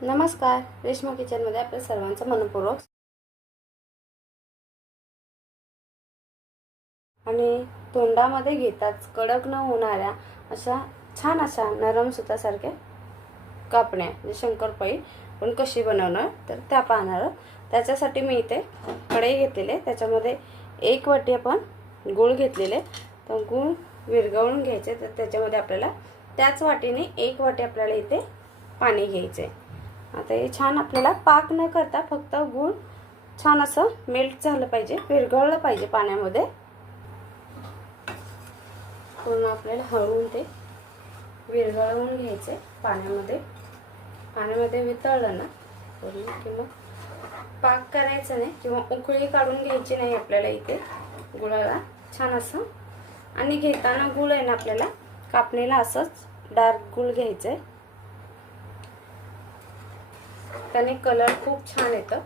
नमस्कार रेश्मा किचनमध्ये आपल्या सर्वांचं मनपूर्वक आणि तोंडामध्ये घेताच कडक न होणाऱ्या अशा छान अशा नरम सुतासारख्या कापण्या जे शंकरपाई पण कशी बनवणार तर त्या पाहणार त्याच्यासाठी मी इथे कढई घेतलेले त्याच्यामध्ये एक वाटी आपण गूळ घेतलेले तर गूळ विरघळून घ्यायचे तर त्याच्यामध्ये आपल्याला त्याच वाटीने एक वाटी आपल्याला इथे पाणी घ्यायचे आता हे छान आपल्याला पाक न करता फक्त गूळ छान असं मेल्ट झालं पाहिजे विरघळलं पाहिजे पाण्यामध्ये. पूर्ण आपल्याला हळवून ते विरघळवून घ्यायचे पाण्यामध्ये. पाण्यामध्ये वितळलं ना पूर्ण किंवा पाक करायचा नाही किंवा उकळी काढून घ्यायची नाही आपल्याला इथे. गुळाला छान असं. आणि घेताना गुळ आहे ना आपल्याला कापणीला असंच डार्क गुळ घ्यायचं आहे त्याने कलर खूप छान येतं.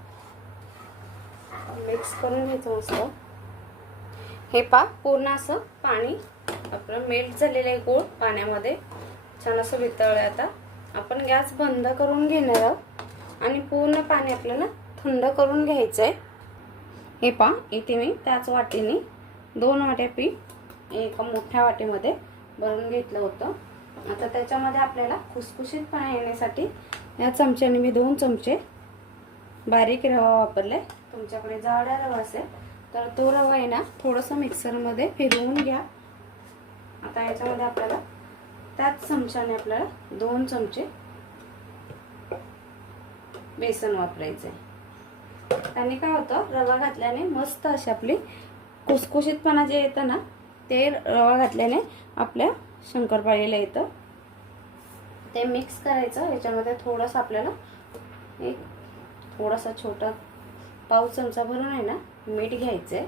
मिक्स करून घ्यायचं मस्त हे पा पूर्ण असं पाणी आपलं मेल्ट झालेलं आहे गोड पाण्यामध्ये. छान असं वितळलं आता. आपण गॅस बंद करून घेणार आहोत. आणि पूर्ण पाणी आपल्याला थंड करून घ्यायचं आहे हे पा इथे मी त्याच वाटीने दोन वाट्या पीठ एका मोठ्या वाटीमध्ये भरून घेतलं होतं. आता त्याच्यामध्ये आपल्याला खुसखुशीतपणा येण्यासाठी या चमच्याने मी दोन चमचे बारीक रवा वापरलाय. तुमच्याकडे जाडा रवा असेल तर तो रवा आहे ना थोडंसं मिक्सरमध्ये फिरवून घ्या. आता याच्यामध्ये आपल्याला त्याच चमच्याने आपल्याला दोन चमचे बेसन वापरायचं आहे त्याने काय होतं रवा घातल्याने मस्त अशी आपली कुसकुशीतपणा जे येतं ना ते रवा घातल्याने आपल्या शंकरपाळीला येतं. ते मिक्स करायचं. याच्यामध्ये थोडंसं आपल्याला एक थोडासा छोटा पाव चमचा भरून आहे ना मीठ घ्यायचं आहे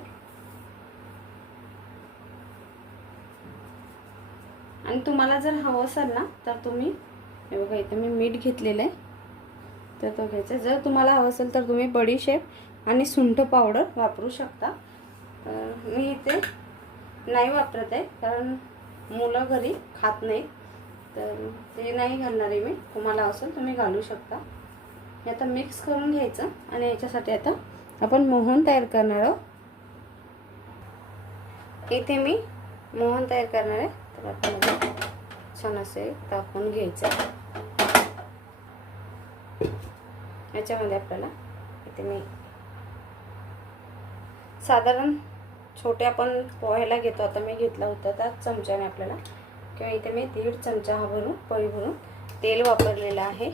आणि तुम्हाला जर हवं असेल ना तर तुम्ही हे बघा इथे मी मीठ घेतलेलं आहे तर तो घ्यायचा. जर तुम्हाला हवं असेल तर तुम्ही बडीशेप आणि सुंठ पावडर वापरू शकता. मी इथे नाही वापरत आहे कारण मुलं घरी खात नाहीत. तर ते नाही घालणार आहे मी. तुम्हाला असेल तुम्ही घालू शकता. हे आता मिक्स करून घ्यायचं आणि याच्यासाठी आता आपण मोहन तयार करणार आहोत. इथे मी मोहन तयार करणार आहे. तर आपण छान असे टाकून घ्यायचं याच्यामध्ये आपल्याला इथे मी साधारण छोटे आपण पोह्याला घेतो. आता मी घेतला होता त्याच चमच्याने आपल्याला किंवा इथे मी दीड चमचा हा भरून पळी भरून तेल वापरलेलं आहे.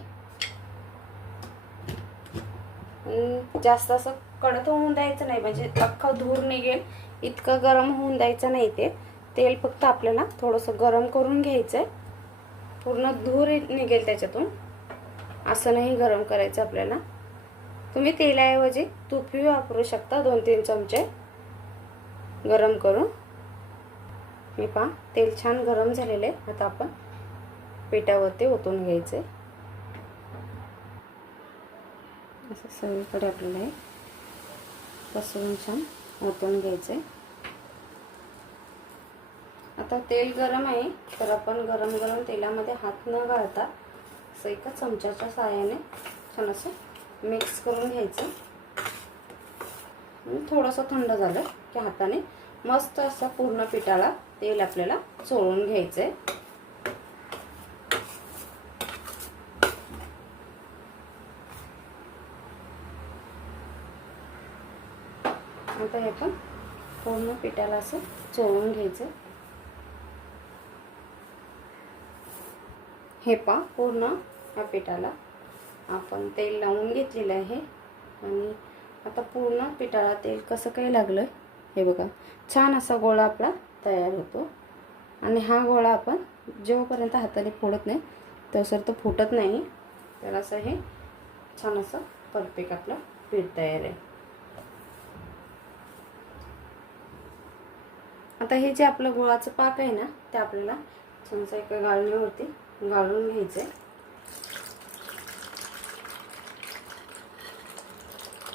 जास्त असं कडक होऊन द्यायचं नाही म्हणजे अख्खा धूर निघेल इतकं गरम होऊन द्यायचं नाही ते. तेल फक्त आपल्याला थोडंसं गरम करून घ्यायचं आहे पूर्ण धूर निघेल त्याच्यातून. असं नाही गरम करायचं आपल्याला. तुम्ही तेलाऐवजी तुपही वापरू शकता दोन तीन चमचे. गरम करून. मी पहा तेल छान गरम झालेलं आहे. आता आपण पिठावरती ओतून घ्यायचं आहे. असं सगळीकडे आपल्याला हे पसरून छान ओतून घ्यायचं आहे. आता तेल गरम आहे तर आपण गरम गरम तेलामध्ये हात न घालता असं एका चमच्याच्या सहाय्याने छान असं मिक्स करून घ्यायचं. थोडंसं थंड झालं की हाताने मस्त असं पूर्ण पिठाला तेल आपल्याला चोळून घ्यायचं आहे आता हे पण पूर्ण पिठाला असं चोळून घ्यायचं हे पा पूर्ण या पिठाला. आपण तेल लावून घेतलेलं आहे. आणि आता पूर्ण पिठाला तेल कसं काही लागलं हे बघा छान असा गोळा आपला तयार होतो. आणि हा गोळा आपण जेव्हापर्यंत हाताने फोडत नाही तसं तो फुटत नाही. तर असं हे छान असं परफेक्ट आपलं पीठ तयार आहे. आता हे जे आपलं गुळाचं पाक आहे ना ते आपल्याला छानसं एका गाळण्यावरती गाळून घ्यायचं आहे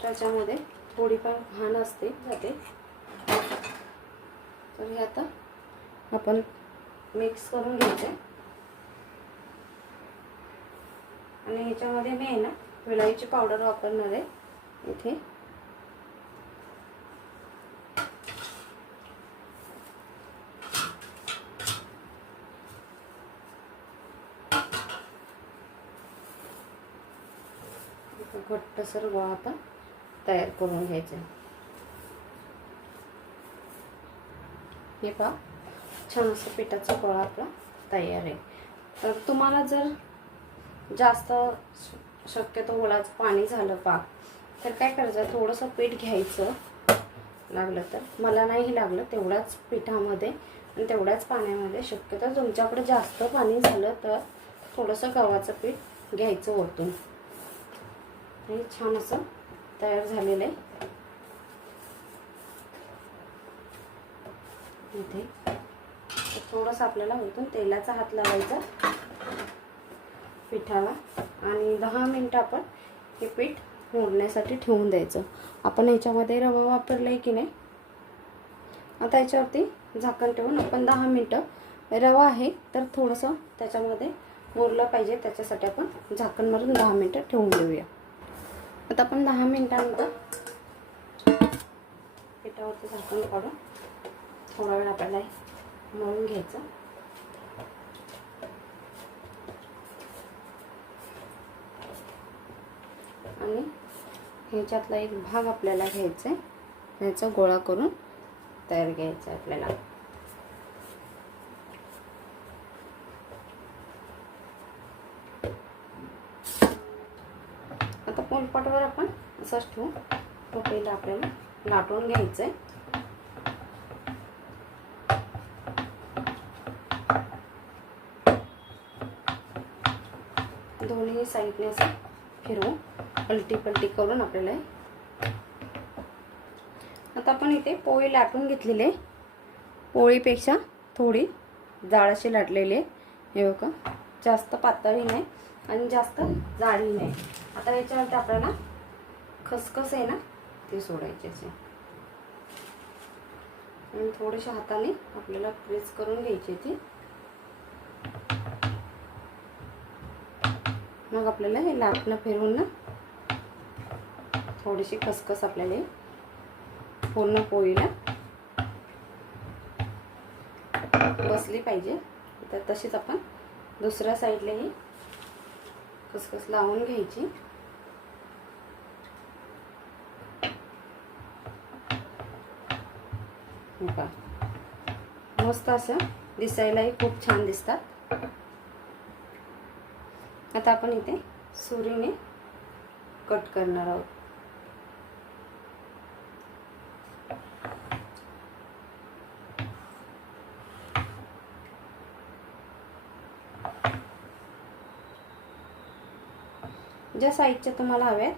त्याच्यामध्ये थोडीफार घाण असते जाते. तर हे आता. आपण मिक्स करून घ्यायचं आणि ह्याच्यामध्ये मी आहे ना विलायची पावडर वापरणार आहे. इथे. घट्टसर गोळा आता तयार करून घ्यायचा. हे पहा. छान असं पिठाचा गोळा आपला तयार आहे. तर तुम्हाला जर जास्त शक्यतो गोळाचं पाणी झालं पाक तर काय करायचं थोडंसं पीठ घ्यायचं लागलं तर. मला नाही लागलं तेवढ्याच पिठामध्ये आणि तेवढ्याच पाण्यामध्ये. शक्यतो तुमच्याकडे जास्त पाणी झालं तर थोडंसं गव्हाचं पीठ घ्यायचं ओतून हे छान असं तयार झालेलं आहे. इथे. थोडंसं आपल्याला होतून तेलाचा हात लावायचा. पिठाला. आणि दहा मिनटं आपण हे पीठ मोडण्यासाठी ठेवून द्यायचं. आपण ह्याच्यामध्ये रवा वापरला आहे की नाही? आता याच्यावरती झाकण ठेवून आपण दहा मिनटं रवा आहे तर थोडंसं त्याच्यामध्ये मुरलं पाहिजे. त्याच्यासाठी आपण झाकण मारून दहा मिनटं ठेवून देऊया. आता आपण दहा मिनटानंतर पिठावरती झाकण काढून थोडा वेळ आपल्याला मळून घ्यायचं आणि ह्याच्यातला एक भाग आपल्याला घ्यायचा आहे. ह्याचा गोळा करून तयार घ्यायचा आहे आपल्याला. आता पोलपाटवर आपण असंच ठेवू. तो पहिला आपल्याला लाटून घ्यायचं आहे. दोन्ही साईडने असं फिरवू. पलटी पलटी करून आपल्याला आता आपण इथे पोळी लाटून घेतलेले पोळीपेक्षा थोडी जाळाशी लाटलेले हे बघा जास्त पातळही नाही आणि जास्त जाळी नाही. आता याच्यावरती आपल्याला खसखस आहे ना ते सोडायचे असे. आणि थोडेशा हाताने आपल्याला प्रेस करून घ्यायची ती. मग आपल्याला हे लाटणं फिरवून ना थोडीशी खसखस आपल्याला पूर्ण पोळीला बसली पाहिजे. तर तशीच आपण दुसऱ्या साईडलाही खसखस लावून घ्यायची. मस्त असं दिसायलाही खूप छान दिसतात. आता आपण इथे सुरीने कट करणार आहोत. ज्या साईजच्या तुम्हाला हव्या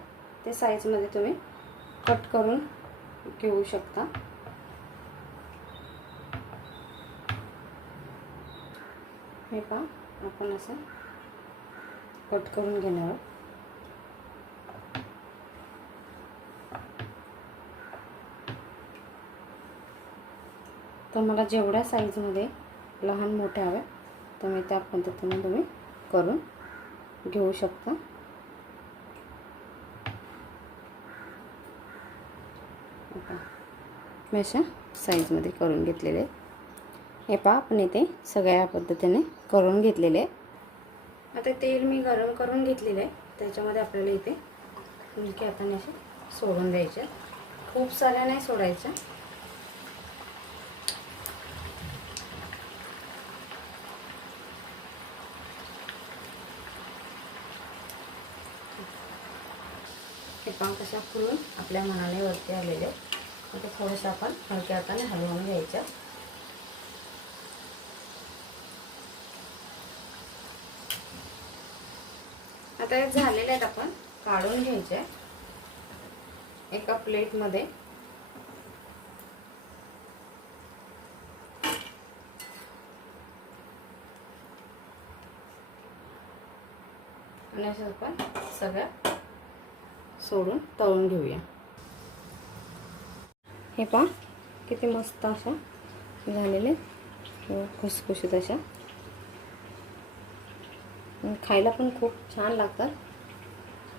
त्या साईजमध्ये तुम्ही कट करून घेऊ शकता. हे पहा आपण असं कट करून घेणार. आहोत तर मला जेवढ्या साईजमध्ये लहान मोठ्या हव्या तर मी त्या पद्धतीने तुम्ही करून घेऊ शकता. मी अशा साईजमध्ये करून घेतलेले. हे पहा आपण इथे सगळ्या पद्धतीने करून घेतलेले. आता तेल मी गरम करून घेतलेलं आहे. त्याच्यामध्ये आपल्याला इथे मुलके हाताने असे सोडून द्यायचे खूप साऱ्या नाही सोडायच्या. हे पान कशा फुलून आपल्या मनाने वरती आलेले आता थोडंसं आपण हलक्या हाताने हलवून घ्यायच्या आता झालेले आहेत आपण. काढून घ्यायचे. एका प्लेटमध्ये आणि असं आपण सगळ्या सोडून तळून घेऊया. हे पहा किती मस्त अशा झालेले व खुसखुशीत अशा. खायला पण खूप छान लागतात.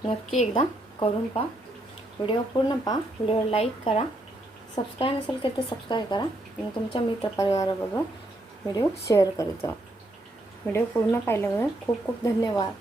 नक्की एकदा करून पहा. व्हिडिओ पूर्ण पहा. व्हिडिओ लाईक करा. सबस्क्राईब नसेल तर तर सबस्क्राईब करा. आणि तुमच्या मित्रपरिवाराबरोबर व्हिडिओ शेअर करत जा. व्हिडिओ पूर्ण पाहिल्यामुळे खूप खूप धन्यवाद.